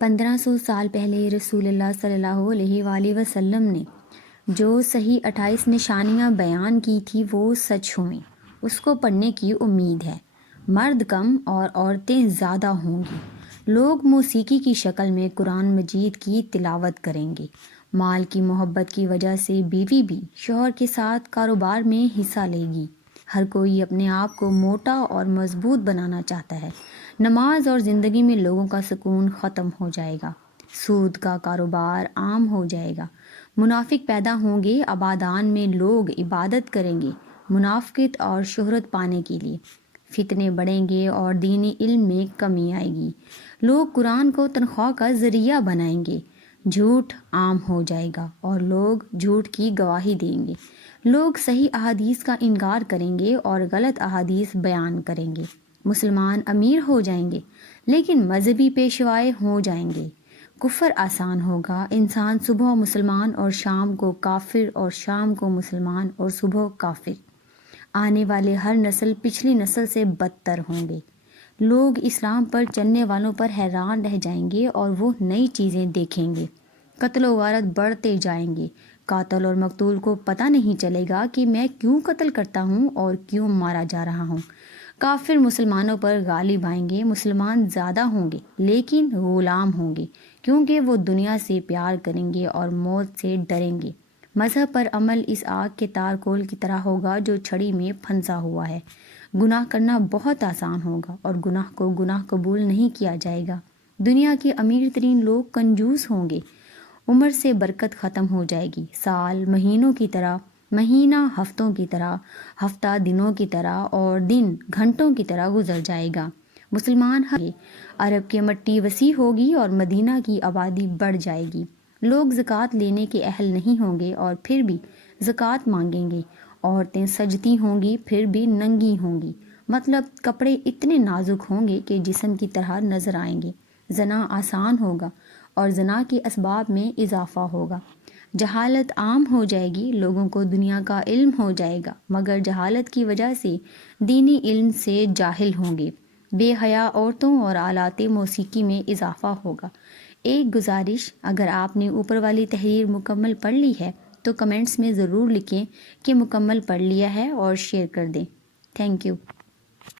1500 سال پہلے رسول اللہ صلی اللہ علیہ وآلہ وسلم نے جو صحیح 28 نشانیاں بیان کی تھی وہ سچ ہوئیں، اس کو پڑھنے کی امید ہے۔ مرد کم اور عورتیں زیادہ ہوں گی۔ لوگ موسیقی کی شکل میں قرآن مجید کی تلاوت کریں گے۔ مال کی محبت کی وجہ سے بیوی بھی شوہر کے ساتھ کاروبار میں حصہ لے گی۔ ہر کوئی اپنے آپ کو موٹا اور مضبوط بنانا چاہتا ہے۔ نماز اور زندگی میں لوگوں کا سکون ختم ہو جائے گا۔ سود کا کاروبار عام ہو جائے گا۔ منافق پیدا ہوں گے۔ آبادان میں لوگ عبادت کریں گے منافقت اور شہرت پانے کے لیے۔ فتنے بڑھیں گے اور دینی علم میں کمی آئے گی۔ لوگ قرآن کو تنخواہ کا ذریعہ بنائیں گے۔ جھوٹ عام ہو جائے گا اور لوگ جھوٹ کی گواہی دیں گے۔ لوگ صحیح احادیث کا انکار کریں گے اور غلط احادیث بیان کریں گے۔ مسلمان امیر ہو جائیں گے لیکن مذہبی پیشوائے ہو جائیں گے۔ کفر آسان ہوگا۔ انسان صبح مسلمان اور شام کو کافر اور شام کو مسلمان اور صبح کافر۔ آنے والے ہر نسل پچھلی نسل سے بدتر ہوں گے۔ لوگ اسلام پر چلنے والوں پر حیران رہ جائیں گے اور وہ نئی چیزیں دیکھیں گے۔ قتل و غارت بڑھتے جائیں گے۔ قاتل اور مقتول کو پتہ نہیں چلے گا کہ میں کیوں قتل کرتا ہوں اور کیوں مارا جا رہا ہوں۔ کافر مسلمانوں پر غالب آئیں گے۔ مسلمان زیادہ ہوں گے لیکن غلام ہوں گے کیونکہ وہ دنیا سے پیار کریں گے اور موت سے ڈریں گے۔ مذہب پر عمل اس آگ کے تارکول کی طرح ہوگا جو چھڑی میں پھنسا ہوا ہے۔ گناہ کرنا بہت آسان ہوگا اور گناہ کو گناہ قبول نہیں کیا جائے گا۔ دنیا کے امیر ترین لوگ کنجوس ہوں گے۔ عمر سے برکت ختم ہو جائے گی۔ سال مہینوں کی طرح، مہینہ ہفتوں کی طرح، ہفتہ دنوں کی طرح اور دن گھنٹوں کی طرح گزر جائے گا۔ مسلمان عرب کی مٹی وسیع ہوگی اور مدینہ کی آبادی بڑھ جائے گی۔ لوگ زکوٰۃ لینے کے اہل نہیں ہوں گے اور پھر بھی زکوٰۃ مانگیں گے۔ عورتیں سجتی ہوں گی پھر بھی ننگی ہوں گی، مطلب کپڑے اتنے نازک ہوں گے کہ جسم کی طرح نظر آئیں گے۔ زنا آسان ہوگا اور زنا کے اسباب میں اضافہ ہوگا۔ جہالت عام ہو جائے گی۔ لوگوں کو دنیا کا علم ہو جائے گا مگر جہالت کی وجہ سے دینی علم سے جاہل ہوں گے۔ بے حیا عورتوں اور آلات موسیقی میں اضافہ ہوگا۔ ایک گزارش، اگر آپ نے اوپر والی تحریر مکمل پڑھ لی ہے تو کمنٹس میں ضرور لکھیں کہ مکمل پڑھ لیا ہے اور شیئر کر دیں۔ Thank you.